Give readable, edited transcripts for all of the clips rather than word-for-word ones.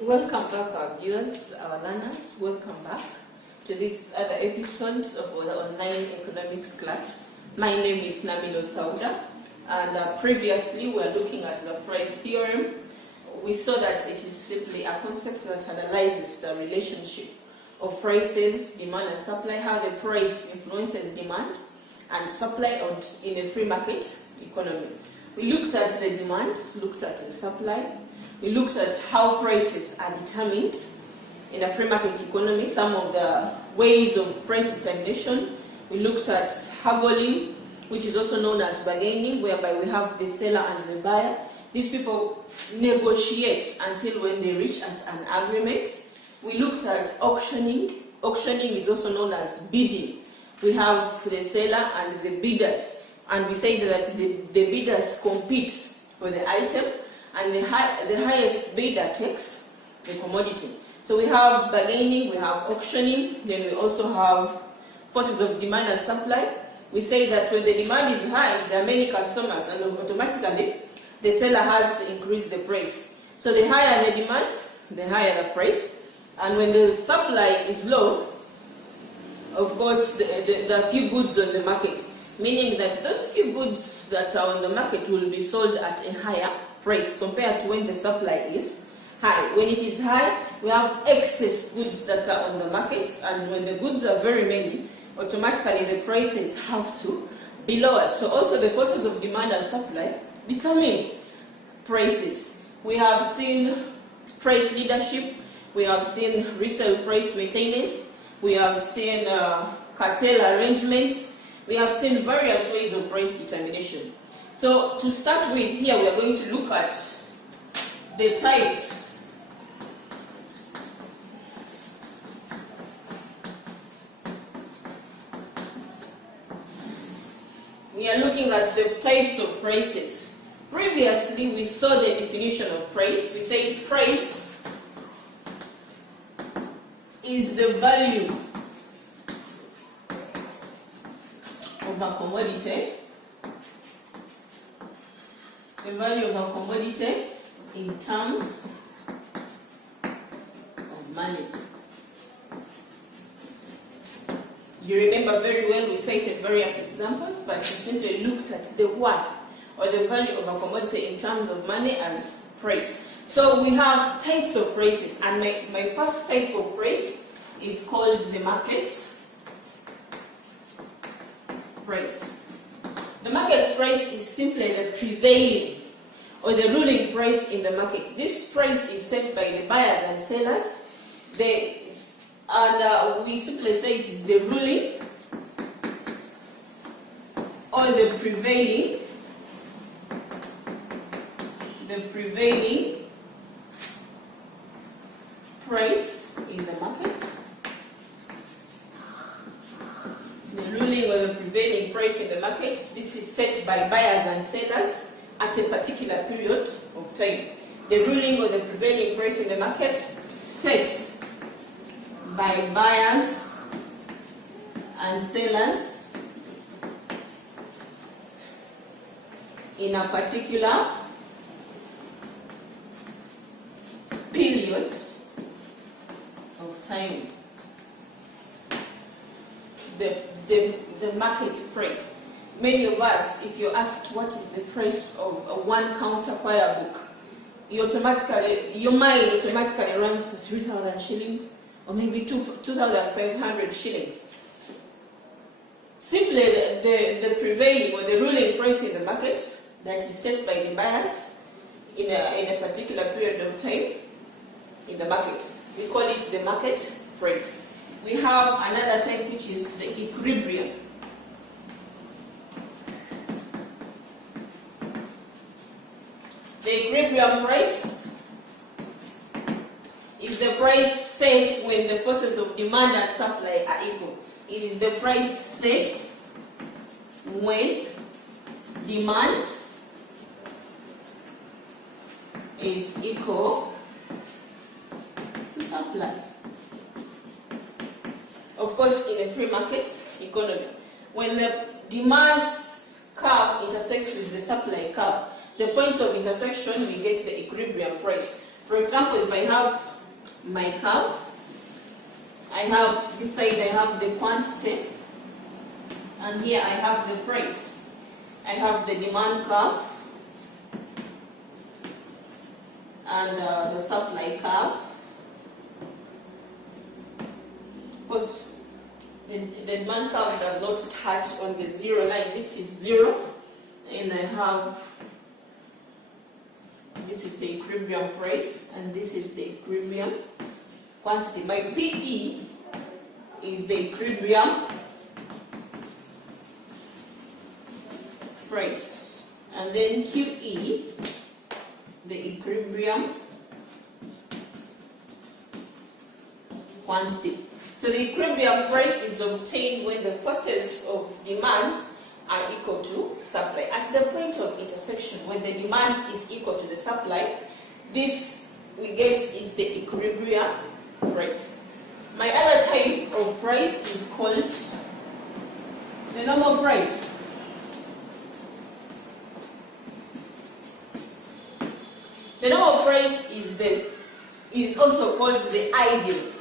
Welcome back, our viewers, our learners. Welcome back to this other episode of the online economics class. My name is Namilo Sauda, and previously we were looking at the price theorem. We saw that it is simply a concept that analyzes the relationship of prices, demand and supply, how the price influences demand and supply in a free market economy. We looked at the demand, looked at the supply. We looked at how prices are determined in a free market economy, some of the ways of price determination. We looked at haggling, which is also known as bargaining, whereby we have the seller and the buyer. These people negotiate until when they reach an agreement. We looked at auctioning. Auctioning is also known as bidding. We have the seller and the bidders, and we say that the bidders compete for the item, and the highest bidder takes the commodity. So we have bargaining, we have auctioning, then we also have forces of demand and supply. We say that when the demand is high, there are many customers, and automatically the seller has to increase the price. So the higher the demand, the higher the price. And when the supply is low, of course, there are few goods on the market, meaning that those few goods that are on the market will be sold at a higher price compared to when the supply is high. When it is high, we have excess goods that are on the market, and when the goods are very many, automatically the prices have to be lower. So also the forces of demand and supply determine prices. We have seen price leadership, we have seen resale price maintenance, we have seen cartel arrangements, we have seen various ways of price determination. So to start with, here we are going to look at the types we are looking at the types of prices. Previously we saw the definition of price. We say price is the value of a commodity. The value of a commodity in terms of money. You remember very well we cited various examples, but we simply looked at the worth or the value of a commodity in terms of money as price. So we have types of prices, and my first type of price is called the market price. The market price is simply the prevailing or the ruling price in the market. This price is set by the buyers and sellers. We simply say it is the ruling or the prevailing price in the market. The ruling or the prevailing price in the market. This is set by buyers and sellers at a particular period of time. The ruling or the prevailing price in the market set by buyers and sellers in a particular period of time. The market price. Many of us, if you're asked what is the price of a one counter choir book, your mind automatically runs to 3,000 shillings or maybe 2,500 shillings. Simply the prevailing or the ruling price in the market that is set by the buyers in a particular period of time in the market. We call it the market price. We have another type which is the equilibrium. The equilibrium price is the price set when the forces of demand and supply are equal. It is the price set when demand is equal to supply. Of course, in a free market economy, when the demand curve intersects with the supply curve, the point of intersection, we get the equilibrium price. For example, if I have my curve, I have this side I have the quantity, and here I have the price. I have the demand curve and the supply curve. Because the demand curve does not touch on the zero line. This is 0, and I have, this is the equilibrium price, and this is the equilibrium quantity. My PE is the equilibrium price, and then QE, the equilibrium quantity. So the equilibrium price is obtained when the forces of demand are equal to supply. At the point of intersection, when the demand is equal to the supply, this we get is the equilibrium price. My other type of price is called the normal price. The normal price is also called the ideal.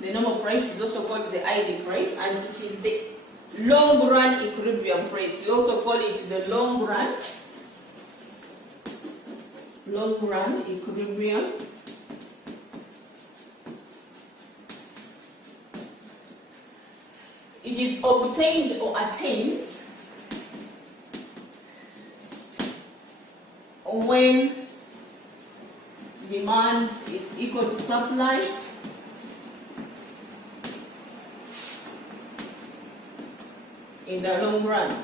The normal price is also called the ideal price, and it is the long run equilibrium price. We also call it the long run equilibrium it is obtained or attained when demand is equal to supply in the long run.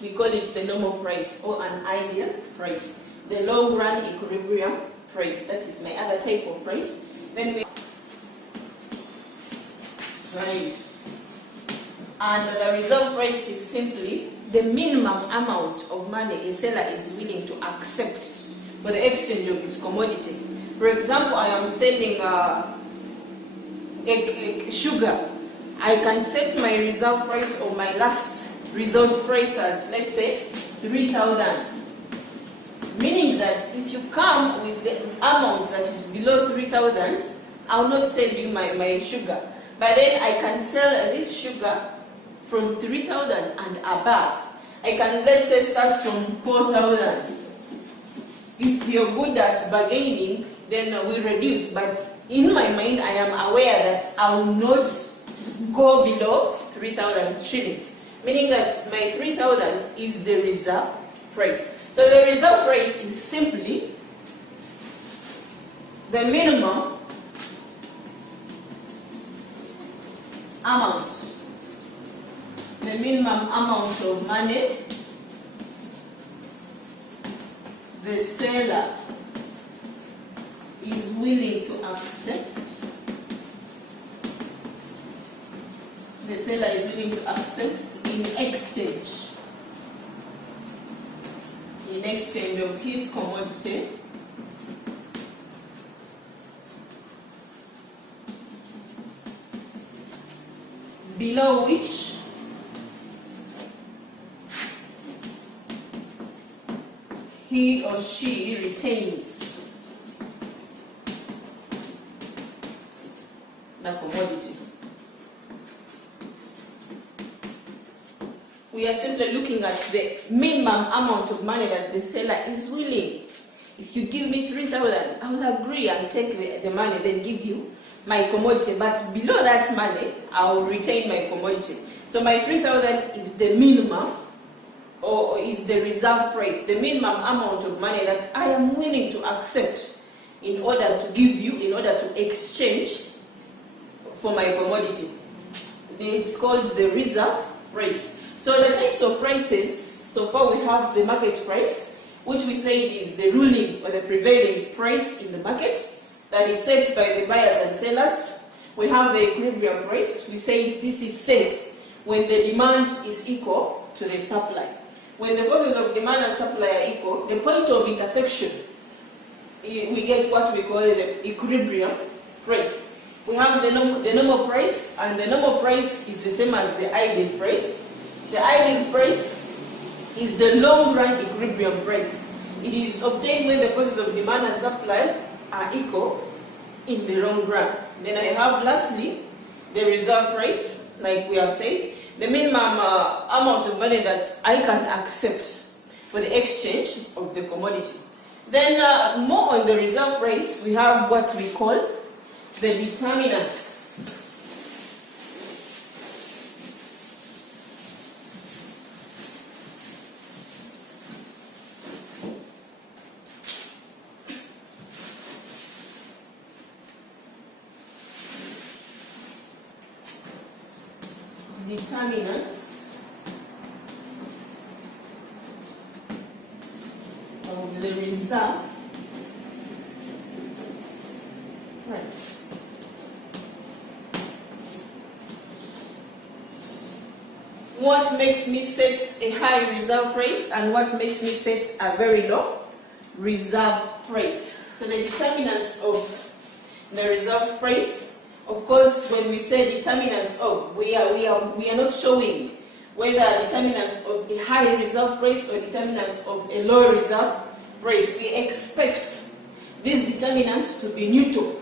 We call it the normal price or an ideal price. The long run equilibrium price, that is my other type of price. Then we price. And the reserve price is simply the minimum amount of money a seller is willing to accept for the exchange of his commodity. For example, I am selling sugar. I can set my reserve price or my last result price as, let's say, 3,000. Meaning that if you come with the amount that is below 3,000, I will not sell you my sugar. But then I can sell this sugar from 3,000 and above. I can, let's say, start from 4,000. If you're good at bargaining, then we reduce. But in my mind, I am aware that I will not go below 3,000 shillings. Meaning that my 3,000 is the reserve price. So the reserve price is simply the minimum amount. The minimum amount of money the seller is willing to accept. The seller is willing to accept in exchange of his commodity below which he or she retains the commodity. We are simply looking at the minimum amount of money that the seller is willing. If you give me 3,000, I will agree and take the money, then give you my commodity. But below that money, I will retain my commodity. So my 3,000 is the minimum, or is the reserve price, the minimum amount of money that I am willing to accept in order to give you, in order to exchange for my commodity. It's called the reserve price. So the types of prices, so far we have the market price, which we say is the ruling or the prevailing price in the market that is set by the buyers and sellers. We have the equilibrium price. We say this is set when the demand is equal to the supply. When the forces of demand and supply are equal, the point of intersection, we get what we call the equilibrium price. We have the normal price, and the normal price is the same as the ideal price. The ideal price is the long-run equilibrium price. It is obtained when the forces of demand and supply are equal in the long run. Then I have lastly the reserve price, like we have said, the minimum amount of money that I can accept for the exchange of the commodity. Then more on the reserve price, we have what we call the determinants. Determinants of the reserve price. What makes me set a high reserve price and what makes me set a very low reserve price? So the determinants of the reserve price. Of course, when we say determinants of, we are not showing whether determinants of a high reserve price or determinants of a low reserve price. We expect these determinants to be neutral.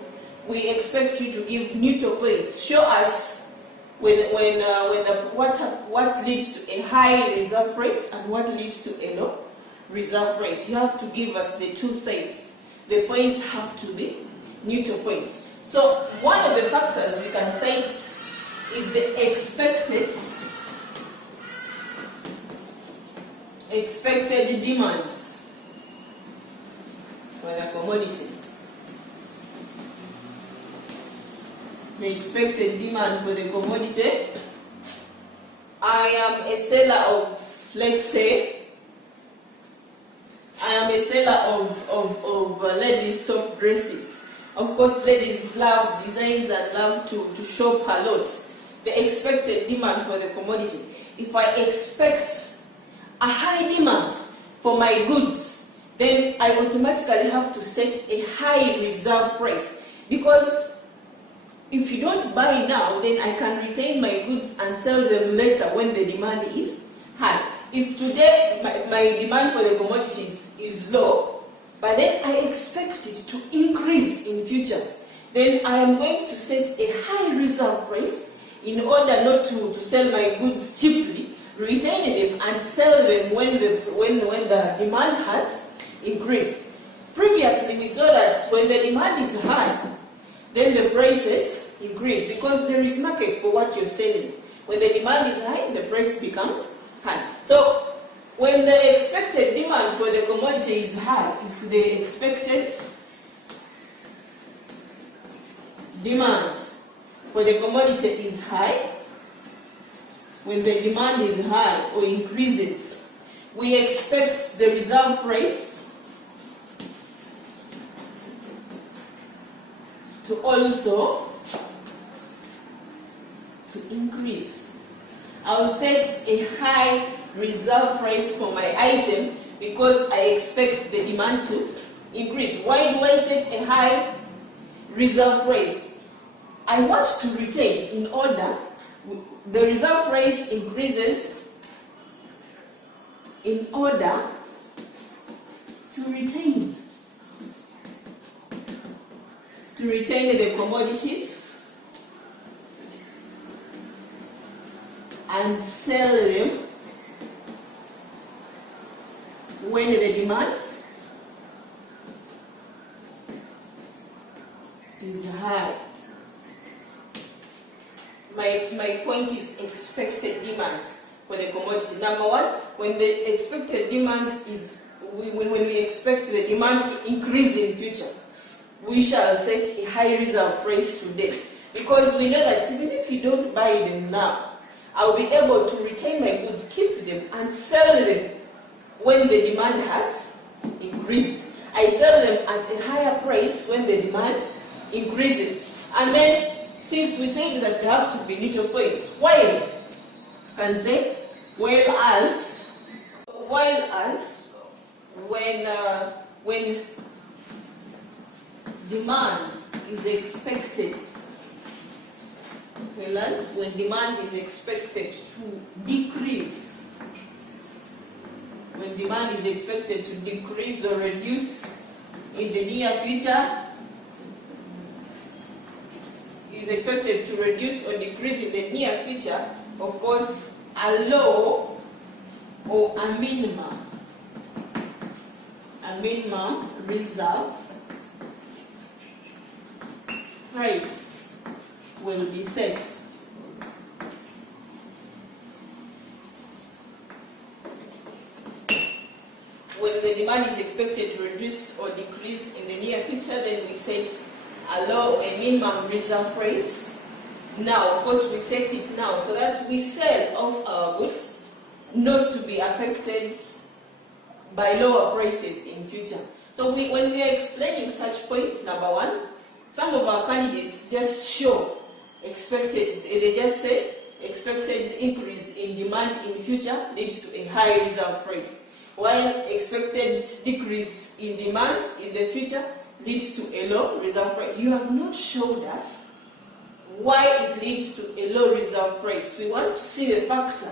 We expect you to give neutral points. Show us what leads to a high reserve price and what leads to a low reserve price. You have to give us the two sides. The points have to be neutral points. So one of the factors we can cite is the expected demand for the commodity. The expected demand for the commodity. I am a seller of, let's say, I am a seller of ladies' top dresses. Of course, ladies love designs and love to shop a lot. The expected demand for the commodity. If I expect a high demand for my goods, then I automatically have to set a high reserve price. Because if you don't buy now, then I can retain my goods and sell them later when the demand is high. If today my demand for the commodities is low, but then I expect it to increase in future, then I am going to set a high reserve price in order not to sell my goods cheaply, retain them and sell them when the demand has increased. Previously, we saw that when the demand is high, then the prices increase because there is market for what you're selling. When the demand is high, the price becomes high. So when the expected demand for the commodity is high, if the expected demand for the commodity is high, when the demand is high or increases, we expect the reserve price to also increase. I'll set a high reserve price for my item because I expect the demand to increase. Why do I set a high reserve price? I want to retain in order the reserve price increases in order to retain the commodities and sell them when the demand is high. My point is expected demand for the commodity. Number one, when the expected demand is, when we expect the demand to increase in future, we shall set a high reserve price today. Because we know that even if you don't buy them now, I'll be able to retain my goods, keep them, and sell them when the demand has increased. I sell them at a higher price when the demand increases. And then, since we say that they have to be neutral points, while can say, whereas when demand is expected Whereas when demand is expected to decrease, when demand is expected to decrease or reduce in the near future, is expected to reduce or decrease in the near future, of course, a low or a minimum reserve price will be set. When the demand is expected to reduce or decrease in the near future, then we set a low and minimum reserve price. Now, of course, we set it now so that we sell off our goods not to be affected by lower prices in future. So when we are explaining such points, number one, some of our candidates just show they just say expected increase in demand in future leads to a high reserve price, while expected decrease in demand in the future leads to a low reserve price. You have not showed us why it leads to a low reserve price. We want to see the factor.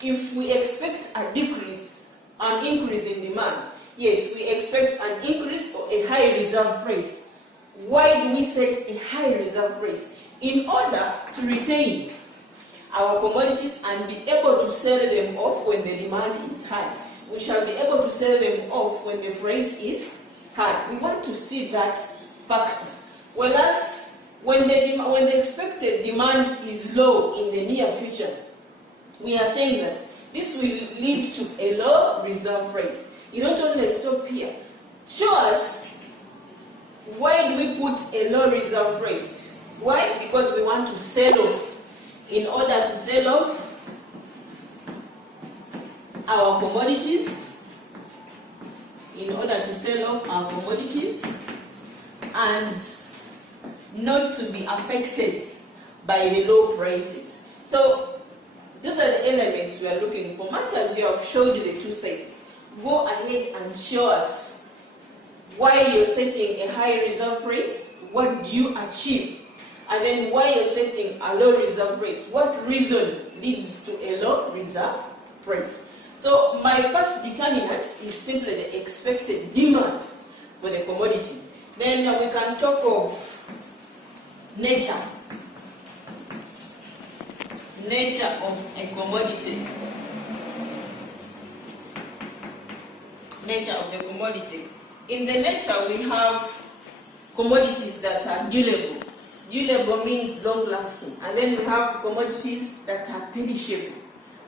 If we expect a decrease, an increase in demand, yes, we expect an increase or a high reserve price. Why do we set a high reserve price? In order to retain our commodities and be able to sell them off when the demand is high. We shall be able to sell them off when the price is high. We want to see that factor. Whereas when the expected demand is low in the near future, we are saying that this will lead to a low reserve price. You don't only stop here. Show us why do we put a low reserve price? Why? Because we want to sell off. In order to sell off our commodities, and not to be affected by the low prices. So those are the elements we are looking for. Much as you have showed the two sides, go ahead and show us why you're setting a high reserve price, what do you achieve, and then why you're setting a low reserve price. What reason leads to a low reserve price? So my first determinant is simply the expected demand for the commodity. Then we can talk of nature of a commodity. Nature of the commodity. In the nature, we have commodities that are durable. Durable means long-lasting. And then we have commodities that are perishable.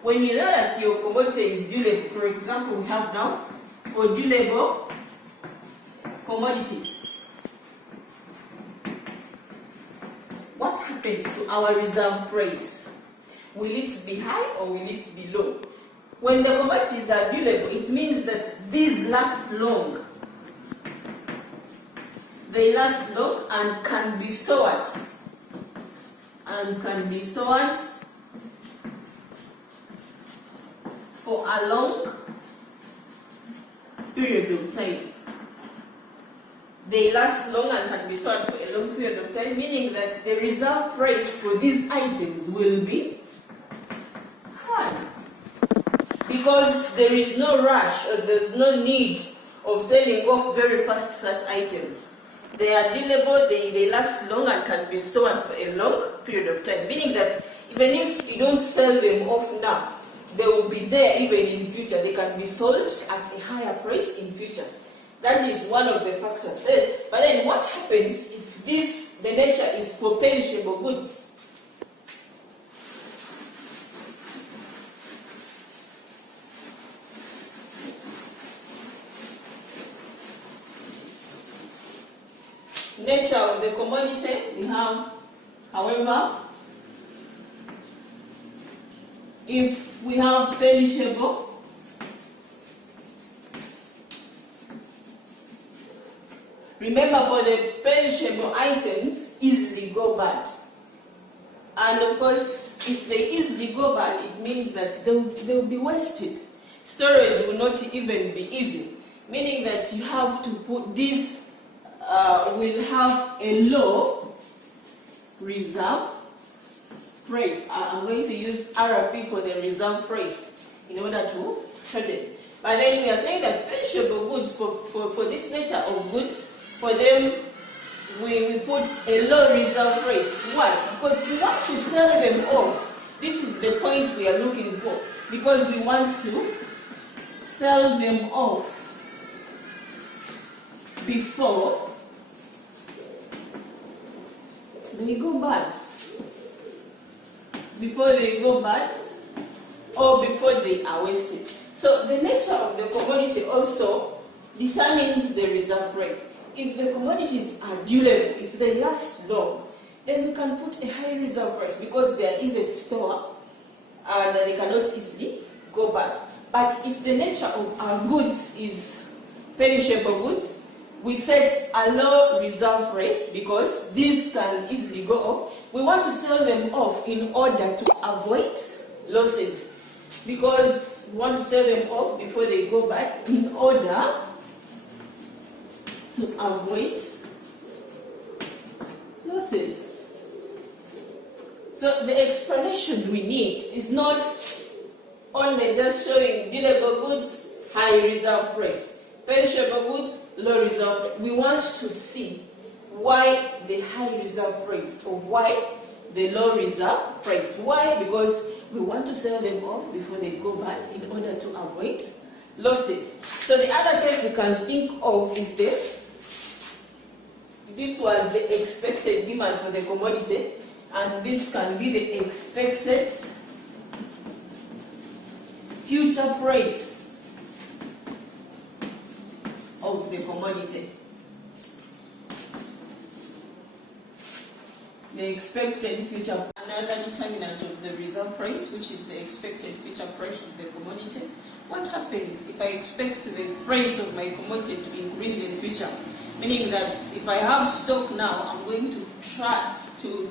When you know that your commodity is durable, for example, we have now for durable commodities. What happens to our reserve price? Will it be high or will it be low? When the commodities are durable, it means that these last long. They last long and can be stored. For a long period of time. They last long and can be stored for a long period of time, meaning that the reserve price for these items will be high. Because there is no rush or there's no need of selling off very fast such items. They are durable, they last long and can be stored for a long period of time, meaning that even if you don't sell them off now, they will be there even in future. They can be sold at a higher price in future. That is one of the factors. But then what happens if the nature is for perishable goods? Nature of the commodity, we have, however, if we have perishable, remember for the perishable items, easily go bad. And of course, if they easily go bad, it means that they'll be wasted. Storage will not even be easy, meaning that you have to put these will have a low reserve price. I'm going to use RP for the reserve price in order to shorten. But then we are saying that perishable goods, for this nature of goods, for them, we put a low reserve price. Why? Because we want to sell them off. This is the point we are looking for. Because we want to sell them off before they go bad. Before they go bad, or before they are wasted. So the nature of the commodity also determines the reserve price. If the commodities are durable, if they last long, then we can put a high reserve price because they are easy to store and they cannot easily go bad. But if the nature of our goods is perishable goods, we set a low reserve price because these can easily go off. We want to sell them off in order to avoid losses, because we want to sell them off before they go bad in order to avoid losses. So the explanation we need is not only just showing durable goods, high reserve price, perishable goods, low reserve price. We want to see why the high reserve price or why the low reserve price. Why? Because we want to sell them off before they go bad in order to avoid losses. So the other type we can think of is this was the expected demand for the commodity, and this can be the expected future price of the commodity. The expected future. Another determinant of the reserve price, which is the expected future price of the commodity. What happens if I expect the price of my commodity to increase in future? Meaning that if I have stock now, I'm going to try to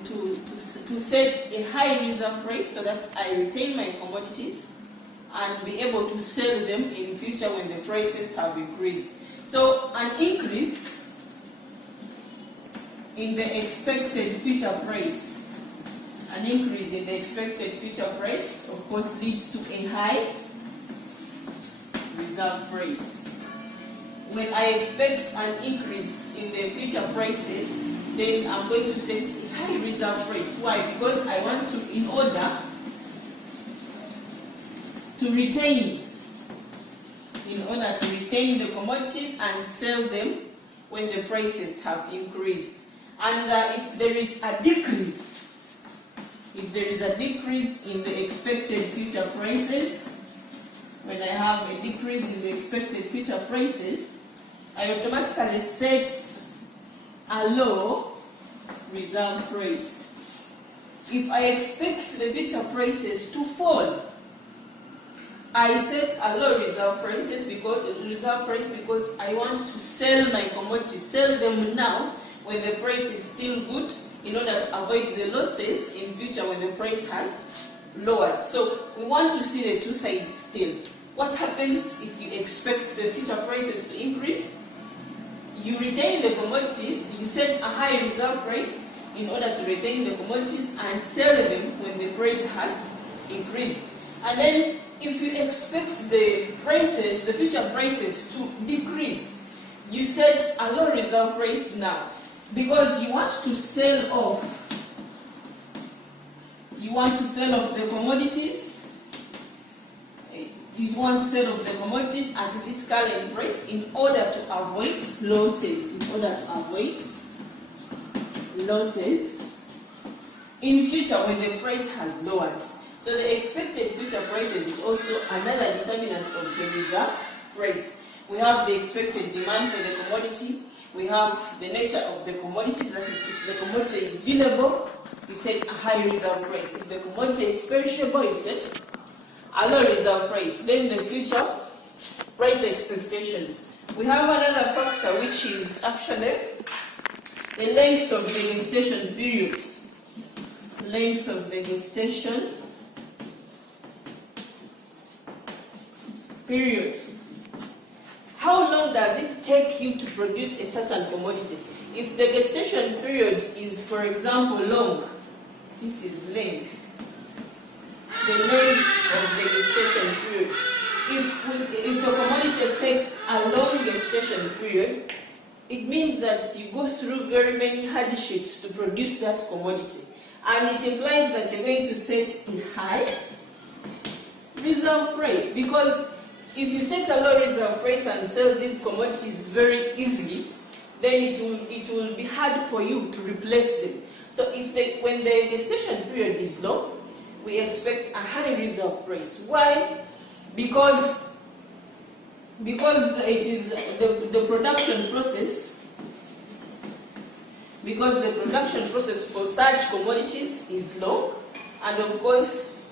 set a high reserve price so that I retain my commodities and be able to sell them in future when the prices have increased. So an increase in the expected future price, an increase in the expected future price, of course, leads to a high reserve price. When I expect an increase in the future prices, then I'm going to set a high reserve price. Why? Because I want to, in order to retain the commodities and sell them when the prices have increased. And if there is a decrease in the expected future prices, when I have a decrease in the expected future prices, I automatically set a low reserve price. If I expect the future prices to fall, I set a low reserve price because I want to sell my commodities, sell them now when the price is still good, in order to avoid the losses in future when the price has lowered. So we want to see the two sides still. What happens if you expect the future prices to increase? You retain the commodities, you set a high reserve price in order to retain the commodities and sell them when the price has increased. And then if you expect the future prices to decrease, you set a low reserve price now because you want to sell off the commodities. You want to sell off the commodities at this current price in order to avoid losses. In future when the price has lowered. So the expected future prices is also another determinant of the reserve price. We have the expected demand for the commodity. We have the nature of the commodity. That is, if the commodity is durable, you set a high reserve price. If the commodity is perishable, you set a low reserve price. Then the future price expectations. We have another factor which is actually the length of the gestation period. Length of the gestation period. How long does it take you to produce a certain commodity? If the gestation period is, for example, long, this is length. the length of the gestation period. If the commodity takes a long gestation period, it means that you go through very many hardships to produce that commodity. And it implies that you're going to set a high reserve price, because if you set a low reserve price and sell these commodities very easily, then it will be hard for you to replace them. So when the gestation period is long, we expect a high reserve price. Why? Because it is the production process. Because the production process for such commodities is long, and of course,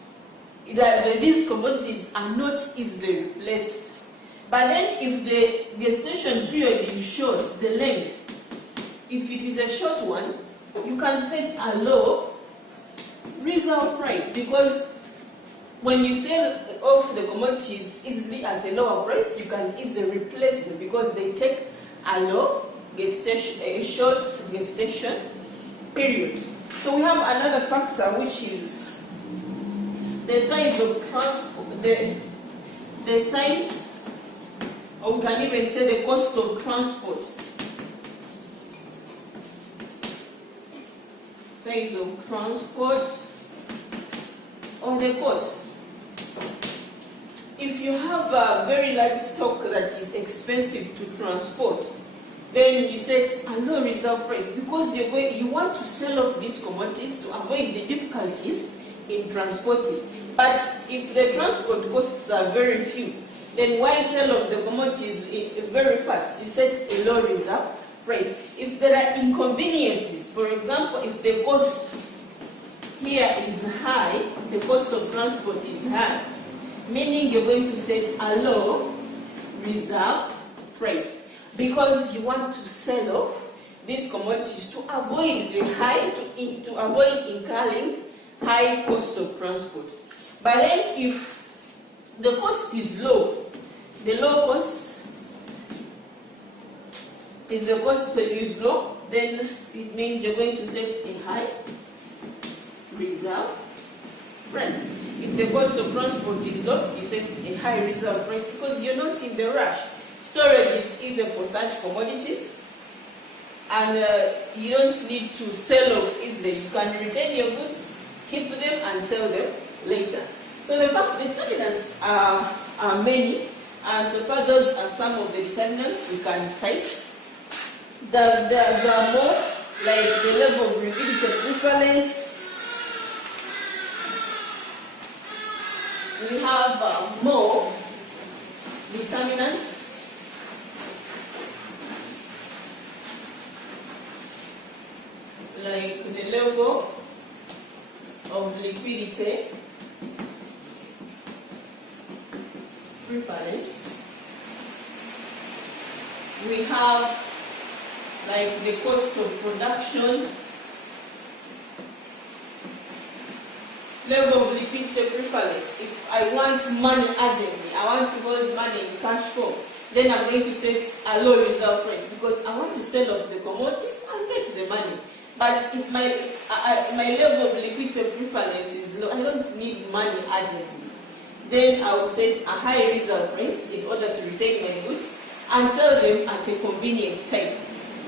these commodities are not easily replaced. But then, if the gestation period is short, the length, if it is a short one, you can set a low reserve price, because when you sell off the commodities easily at a lower price, you can easily replace them because they take a low gestation, a short gestation period. So we have another factor, which is the size of transport, the size, or we can even say the cost of transport. Size of transport or the cost. If you have a very large stock that is expensive to transport, then you set a low reserve price because you want to sell off these commodities to avoid the difficulties in transporting. But if the transport costs are very few, then why sell off the commodities very fast? You set a low reserve price. If there are inconveniences, for example, if the cost here is high, the cost of transport is high, meaning you're going to set a low reserve price because you want to sell off these commodities to avoid to avoid incurring high cost of transport. But then if the cost is low, if the cost is low, then it means you're going to set a high reserve price. If the cost of transport is low, you set a high reserve price because you're not in the rush. Storage is easier for such commodities, and you don't need to sell off easily. You can retain your goods, keep them, and sell them later. So the determinants are many, and so far those are some of the determinants we can cite. There are more, like the level of liquidity prevalence. We have more determinants, like the level of liquidity prevalence. We have like the cost of production, level of liquidity prevalence. If I want money urgently, I want to hold money in cash form, then I'm going to set a low reserve price because I want to sell off the commodities and get the money. But if my level of liquidity prevalence is low, I don't need money urgently, then I will set a high reserve price in order to retain my goods and sell them at a convenient time.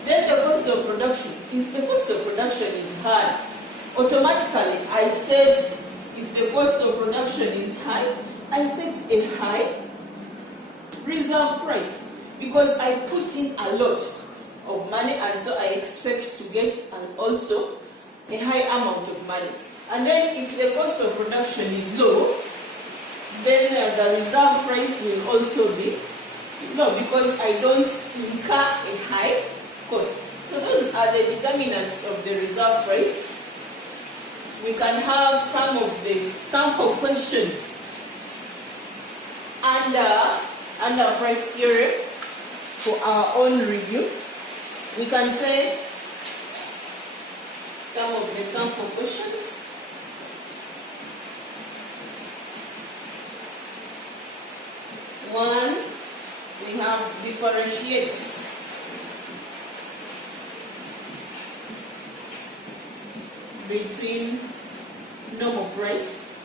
Then the cost of production. If the cost of production is high, automatically I set, if the cost of production is high, I set a high reserve price because I put in a lot of money and so I expect to get also a high amount of money. And then if the cost of production is low, then the reserve price will also be low because I don't incur a high cost. So those are the determinants of the reserve price. We can have some of the sample questions under price theory for our own review. We can say some of the sample questions. One, we have differentiate between normal price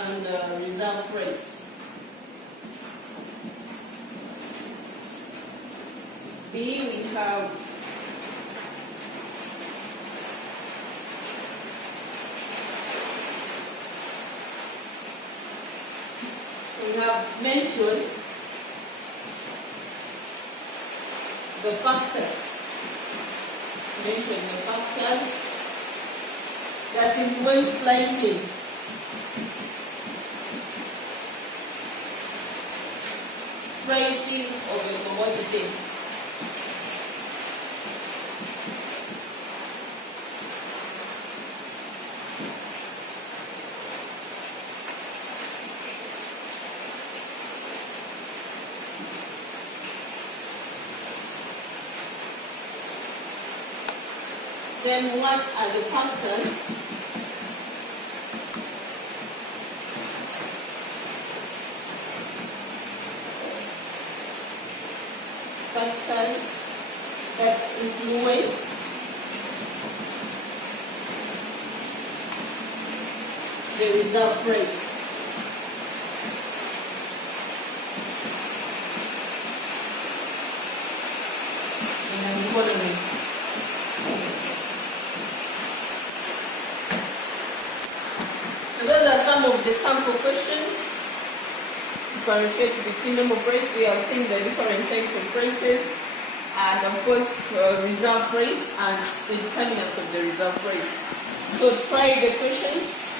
and reserve price. B, we have mentioned the factors. Mention the factors that influence pricing. Pricing of a commodity. Then what are the factors that influence the reserve price? In an economy. So those are some of the sample questions. Differentiate the kingdom of price. We have seen the different types of prices, and of course reserve price and the determinants of the reserve price. So try the questions.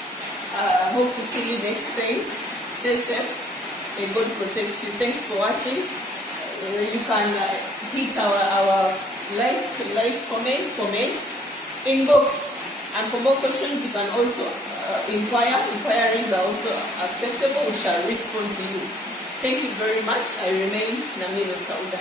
Hope to see you next time. Stay safe. May God protect you. Thanks for watching. You can hit our like, comment, inbox, and for more questions you can also inquire. Inquiries are also acceptable. We shall respond to you. Thank you very much. I remain Namilo Sauda.